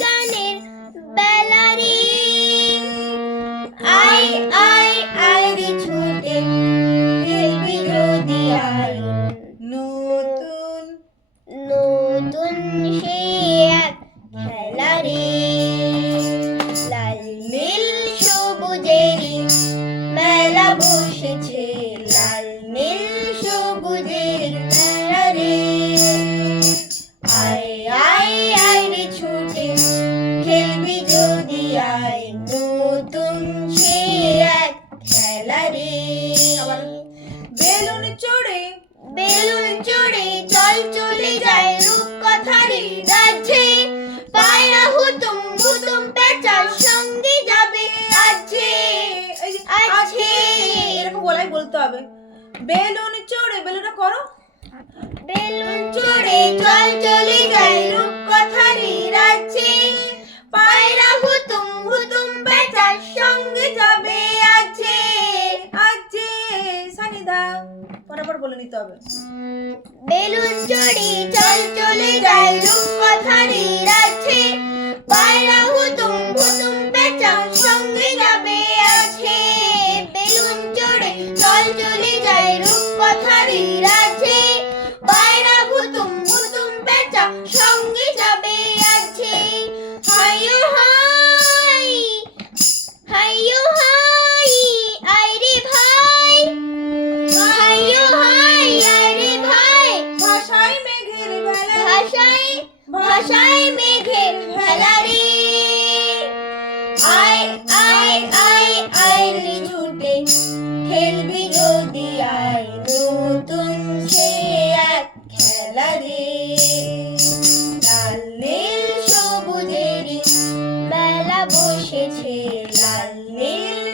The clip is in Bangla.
গানের বেলারি। আয় আয় আয় রে ছুটে খেলবি যদি আয়, নতুন নতুন সে এক খেলা রে। লাল নীল সবুজেরই মেলা বসেছে, লাল নীল সবুজের মেলা রে। আয় আয় আয় রে ছুটে খেলবি যদি আয়, নতুন সে এক খেলা রে। বেলুন চড়ে বেলুন চড়ে চল চলে যায় রূপকথারই রাজ্যে। পায়রা হুতুম হুতুম পেঁচার সঙ্গে যাবে আছে আছে। এরকম গলায় বলতে হবে। বেলুন চড়ে, বেলুনটা করো। বেলুন চড়ে চল চলে যায় রূপকথারই রাজ্যে। পায়রা হুতুম হুতুম পেঁচার সঙ্গে যাবে আছে আছে সানিদা বরাবর বলে নিতে হবে। বেলুন চড়ে চল চলে যায় রূপকথারই রাজ্যে। পায়রা হুতুম হুতুম পেঁচার সঙ্গে যাবে আছে। বেলুন চড়ে চল চলে যায় রূপকথারই রাজ্যে। পায়রা হুতুম হুতুম পেঁচা সঙ্গে যাবে আছে। হাইয়ো হাই হাইয়ো হাই আয় রে ভাই, হাইয়ো হাই আয় রে ভাই। ভাষায় মেঘের বেলা, ভাষায় ভাষায় মেঘের ভেলা রে। আয় আয় আয় আয় রে ছুটে খেলবি যদি আয়, নতুন সে এক খেলা রে। লাল নীল সবুজেরই মেলা বসেছে, লাল নীল